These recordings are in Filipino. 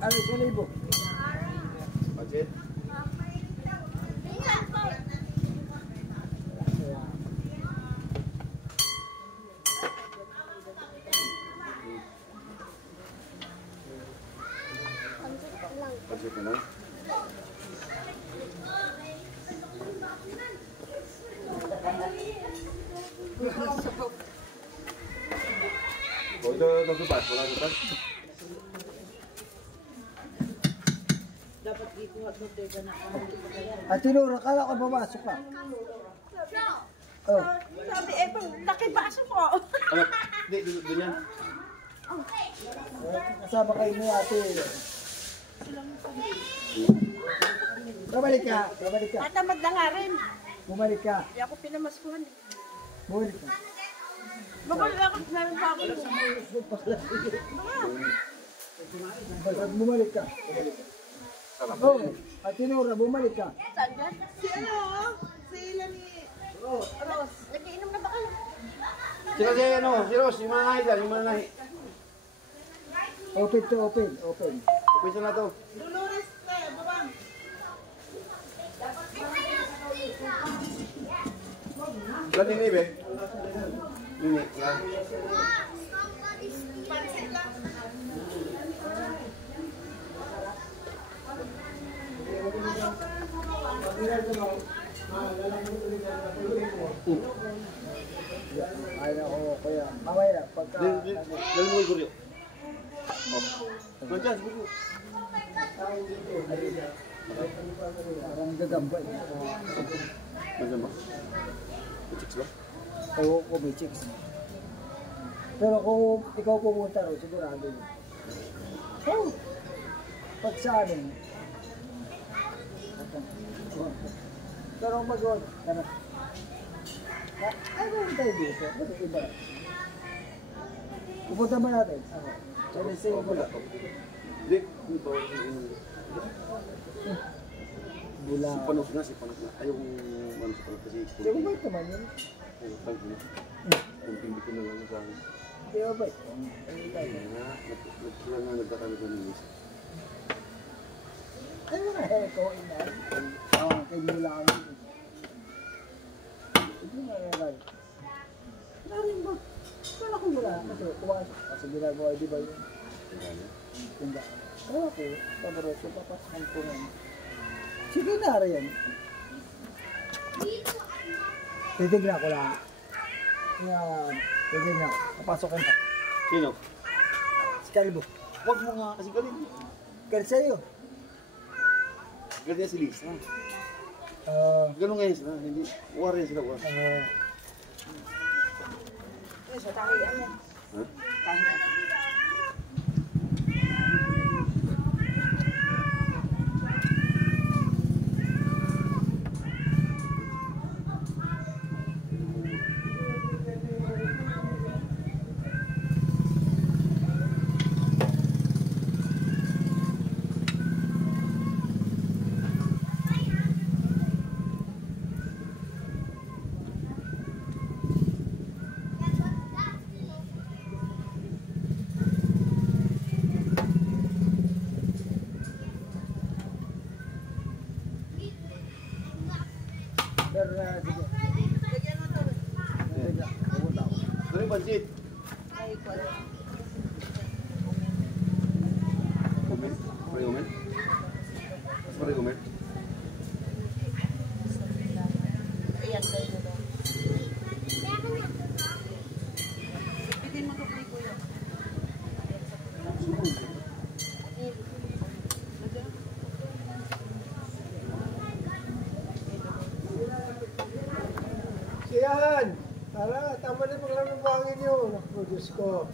Ano, 1,000. Budget. Budget na lang. Ito supas, wala supas. Dapat ikuha mo tega na At tinuro, kala ko pumasok ka. Oh. Sabi, eto, laki baso mo. Ano? Hindi, doon yan. Kasama kayo ni ate. Babalik ka, babalik ka. Tatamad na nga rin. Bumalik ka. Hindi ako pinamaskuhan. Bumalik ka. Babalik ako, meron pa ako. Bumalik ka. Oh, at tinuro, bumalik ka. Saan dyan? Si ano? Si Lani. Rose. Nag-iinom na ba kayo? Sino si ano? Si Ross, yung mananahi dyan, yung mananahi. Open to open, open. Upisa na to. Dolores, tayo, babang. Ilan yung ibe? Ini, lang. Pansit lang. Ay na ako, kaya mamaya pagka... Dali mo yung guryo. Oh. Nandiyan, siguro. Parang gagambay. Nandiyan ba? May chicks ba? Oo, kung may chicks. Pero kung ikaw pumunta ro, sigurado yun. Oh, pag sa amin. Pero mag-on, ano? Ay, kung tayo dito, ano iba? Pupunta ba natin? Sabi sa'yo ko lang. Hindi, hindi ba? Bula. Si Panos na, si Panos na. Ayaw kong ano sa Panos kasi... Hindi ko bait naman yun. Oo, thank you. Kung hindi ko na lang sa akin. Hindi ko bait. Ano tayo? Sila na nagkakalit ng English. Ay, mga heko, ina. Kay Mula kami. Hindi na nagay. Narin ba? Kala ko wala. Kasi pumasok. Kasi ginagawa, di ba yun? Tinda. Kaya ko, tabaros, papasahan ko nga. Sige na rin. Titignan ko lang. Yan. Titignan ko. Papasok ko na. Sino? Si Calvo. Huwag mo nga kasi galing. Kaya sa'yo. Ganyan si Lisa. Ganun ngayon sila. Hindi. Uwa rin sila. Uwa. Sa tahian yan. Ha? Tahian. Pero sige. Lagyan mo ito. Titignan. Pupunta ako. Ano yung budget? Ay, wala. Comment? Pare comment? Pare comment? Ayan, tayo na daw. Pwede mo ito kay Kuya. Siyan! Tara, tama na paglaro ng buhangin nyo. Naku, Diyos ko.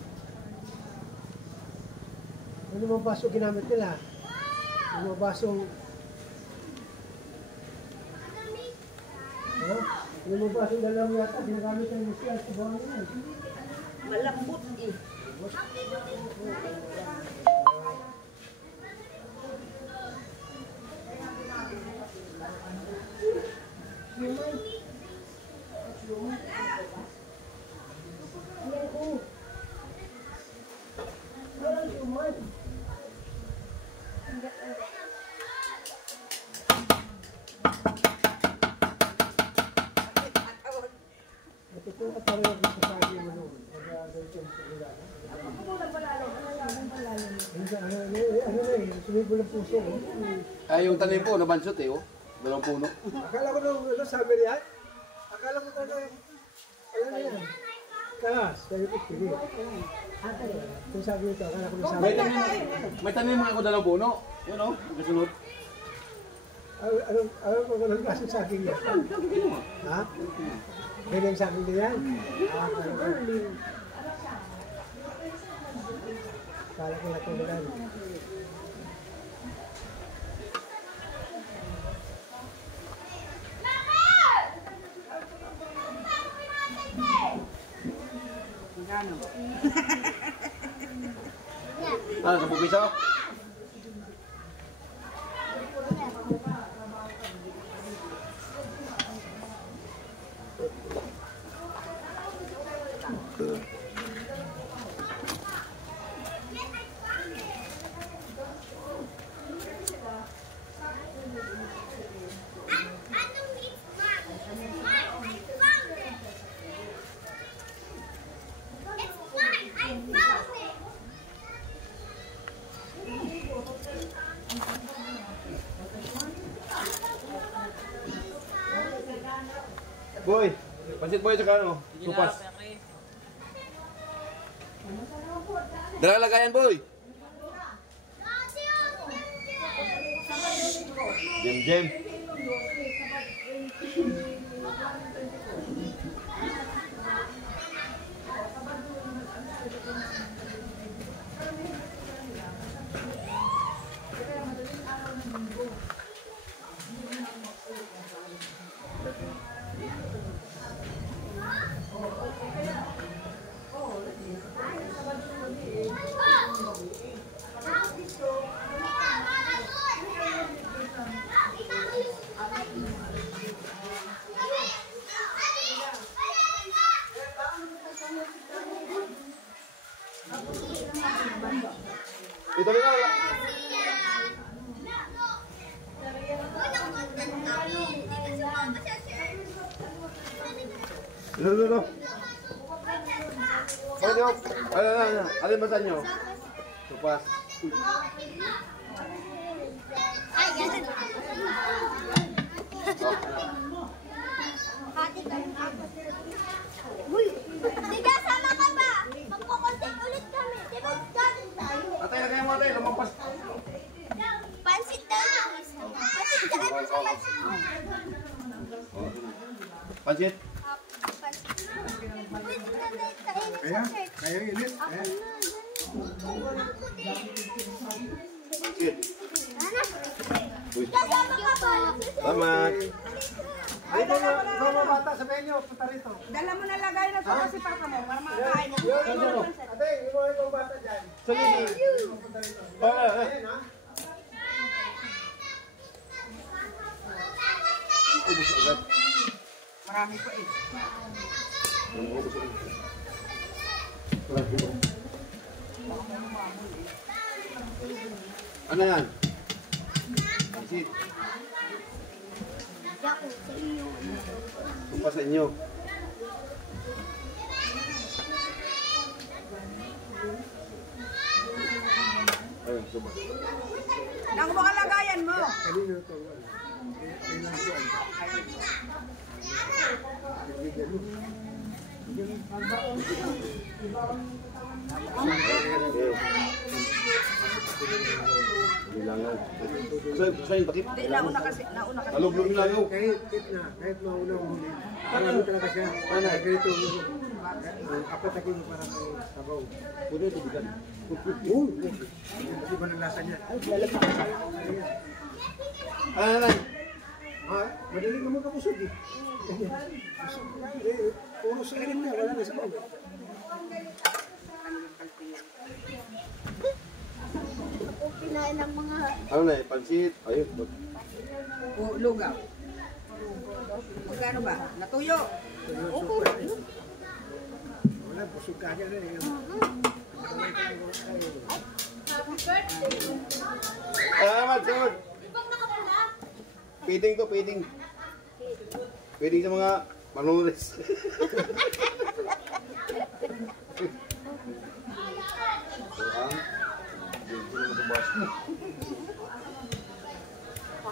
Ano mga baso ginamit nila? Ano mga basong... Ano mga basong dalawa yata, ginagamit ng musya sa buhangin. Malambot eh. Sumibol ang puso. Ay, yung tanim po, nabansot eh, oh. Dalawang puno. Akala ko nung sabi niya, akala ko talaga, alam niya, kalas, sabi ko, sige. Kung sabi nito, akala ko nung sabi. May tanim ako dalawang puno. Yun, oh, kasunod. Alam ko walang kaso sa akin yan. Ha? Ganyan sa akin din yan? Kala ko natulugan. Ano, sa pupisa? Boy, pansit boy tsaka ano, tupas. Dala lagayan boy. Jem. Ito na lang. Lolo. Alin ba sa inyo? Tupas. Ay, ganun. Hati ka. Uy, Diga, sama ka ba? Magkukontent ulit kami. Diba, ganun tayo. Atay, lagay mo atay, lumampas. Pansit tayo. Pansit tayo. Pansit. Kaya init. Pansit. Kasama ka ba? Salamat. Ay, mga bata, sabihin niyo, punta rito. Dala mo na lagay na sa si Papa mo para makakain mo. Ate, yung mga bata dyan. Punta rito. Ayan, ha? Ubus agad. Marami pa eh. Ubus agad. Ano yan? Pansit. Ako sa iyo. Tupas sa inyo. Ayun, tupas. Nang mga lagayan mo. Kanino ito? Bilangan. Saan yung takip? Hindi, nauna kasi. Alog-log yung langaw. Kahit mauna ang huli. Marami talaga siya. Kaya ganito, apat na kilo para kay sabaw. Puno ito, bigan. Oo. Kasi ba ng lasa niya? Ano? Ha? Madali naman kapusog eh. Puro sa ilim na, wala na sabaw. Ako pinain ng mga... Ano na eh, pansit. Ayun. O, lugaw. Magkano ba? Natuyo. Wala, busog ka dyan eh. Salamat, salamat. Piting to, piting. Piting sa mga manunulis.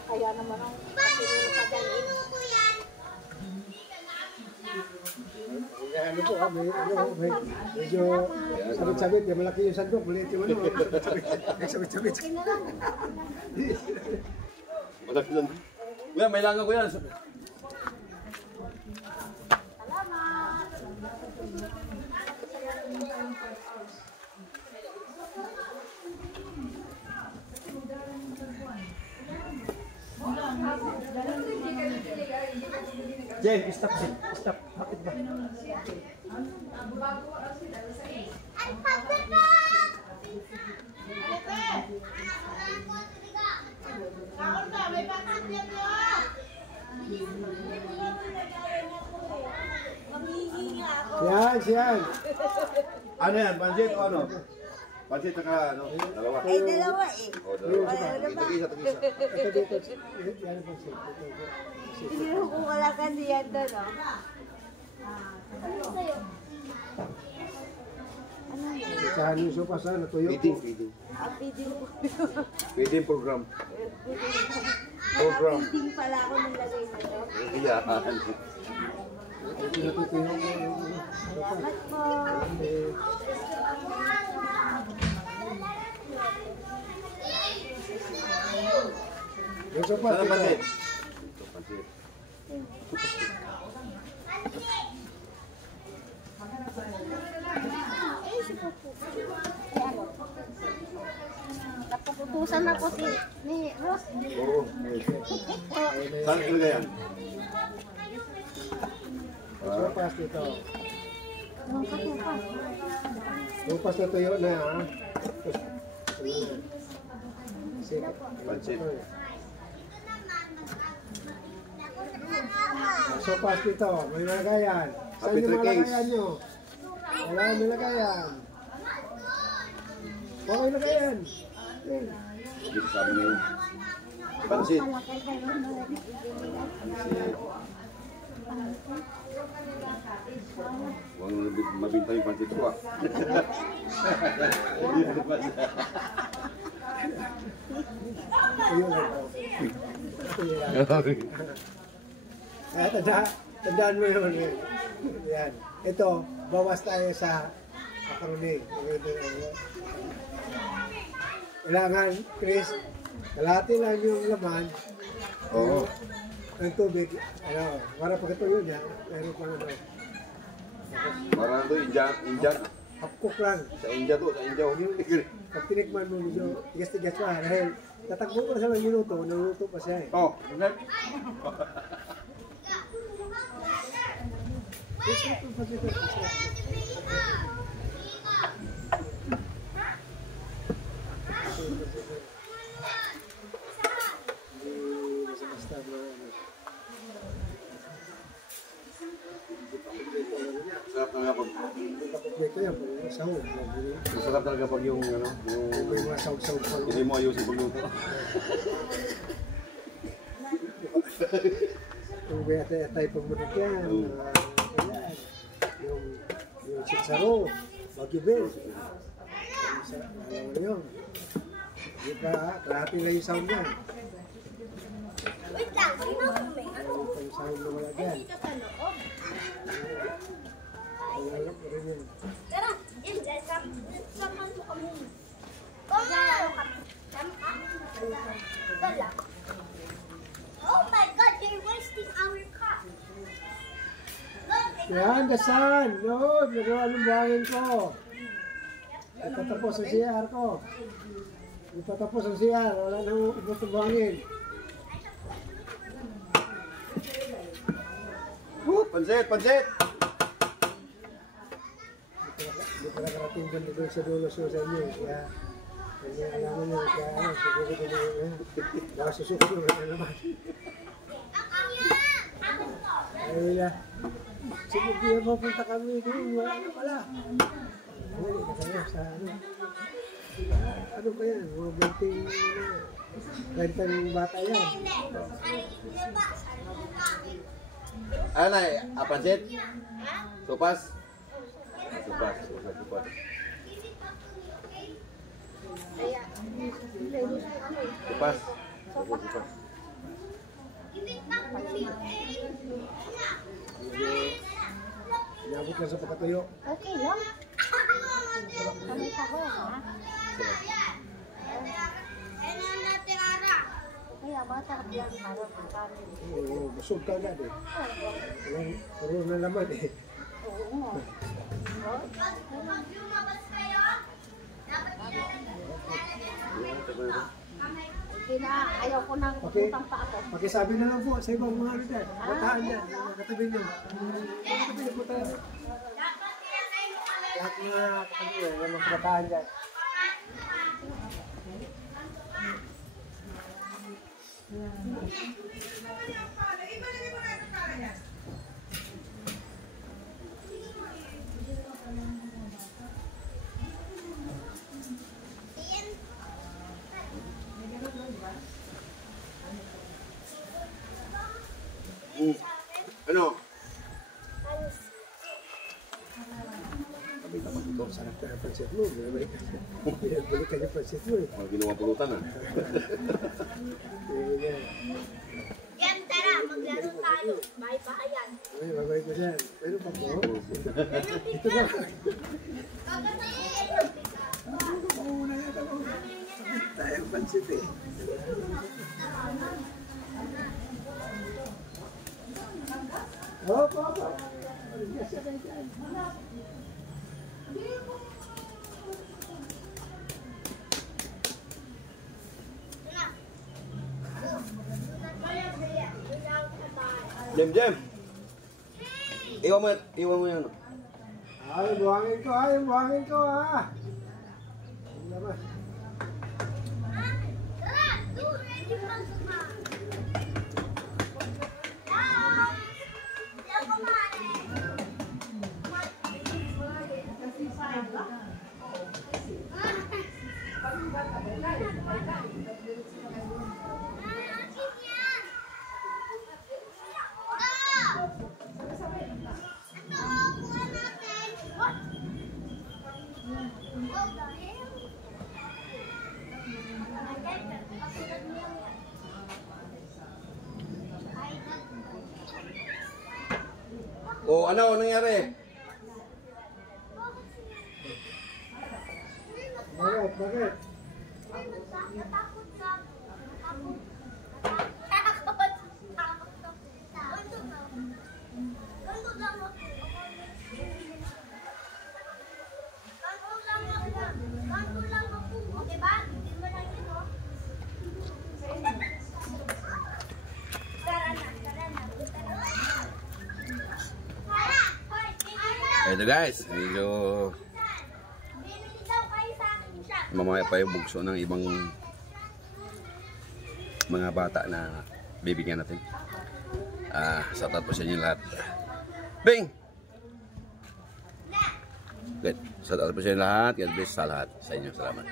Kaya naman ang Ano po, medyo sabit-sabit. Yung malaki yung sandok, maliit yung ano. Sabit-sabit. Malaki lang. Kuya, may langang ko yan. Jen, stop. Bakit ba? kaon ba? May bakit yan yun. Mamihinga ako. Siyan. Ano yan? Pansit o ano? Pansit saka ano? Dalawa. Ay, dalawa eh. O, dalawa. Ano ba? Tag-isa. Ito dito. Yan po siya. Hindi ko kung wala ka diyan doon, no? Ano yun? Saan yung sopa sa natuyo po. Feeding. Feeding po. Feeding program. Feeding pala ako nilagay na to. Iyakan. Ito natutuyo ko. Salamat po. Yung sopa. Saan ang pansit? ito. Ito, pansit. Napuputusan ako ni Ross. Oo. Saan talaga yan? Sopas dito. Sopas na tuyo na ha. Pansit. Sopas dito. May nalagayan. Saan yung malagayan nyo? Wala yung nalagayan. Okay nalagayan. Dito sa amin yun. Pansit. Huwag mabinta yung pansit ko ah. Ayun tandaan mo yun. Yan. Ito, bawas tayo sa makaroni. Kailangan, Chris, kalahati lang yung laman. Oo. Ang tubig, ano, para pagkatuyo niya, meron pang ano, Marang to, Indian. half-cook lang. Sa India to, sa India. Huwag yung tigil. Pag tinikman mo, medyo tigas-tigas pa. Dahil tatakbo pa sa mga minuto, naluluto pa siya eh. Oh, okay. Sarap talaga pag, Dito yan, sahog. masarap talaga pag yung, ano, yung, May mga sahog-sahog pa. hindi mo ayusin pagluto. Kung may atay pagmunod yan, ayan. Yung sitsaro, Baguio Bell. Alam mo yun. Di ba, kalahati lang yung sound yan. Wait lang, sino kami? Yung sound na wala dyan. Wala ko rin yan. Tara, yun, samahan mo kami. Gala kami. Gala. Oh my God, they're wasting our cup. Look, Yan, dasan! Lord, nagawa ng buhangin ko. Ipatapos ang CR ko. Ipatapos ang CR, wala nang ubos ng buhangin. Pansit, pansit! Hindi pa nakarating doon sa dulo sa inyo. Kaya, alam nyo, kaya ano, siguro ko nyo, baka susukot nyo, wala naman. Ay, wala. Sige, di ba punta kami doon, wala na pala. Huli na kayo sa ano. Ano ba yan? Mga bunting, gantang bata yan. Ano na, pansit? Sopas? Sopas. Kupas. Inabot lang sa pagkatuyo. Okay lang. Kami sa ko, ha? Kaya bata ka lang harap ng kami. Oo, busog ka agad eh. Puro na naman eh. Oo nga. Ayaw ko nang puntang pa ako. Pakisabi na lang po sa ibang mga ano dyan. Bataan dyan. Katabi nyo. Katabi nyo po tayo. Lahat mga katabi nyo. Yung mga bataan dyan. Ano? Kami naman ito. Sarap ka ng pansit mo. Balik ka ng pansit mo eh. Mga ginawa pulutan ah. Yan, tara, maglaro tayo. Bahay-bahayan. Ay, babay ko dyan. Pero pa po. Ito na. Mauna yan ako. Sakit tayo ang pansit eh. Opo, opo. Jem. Iwan mo yan. Ay, buhangin ko, ha. Ano naman? Tara, ready pa suma. O ano nangyari? Bakit? Natakot ka. Takot. Ito guys, medyo mamaya pa yung bugso ng ibang mga bata na bibigyan natin. Shoutout po sa inyo lahat. Bing! Good. Shoutout po sa inyo lahat. God bless sa lahat. Sa inyo. Salamat.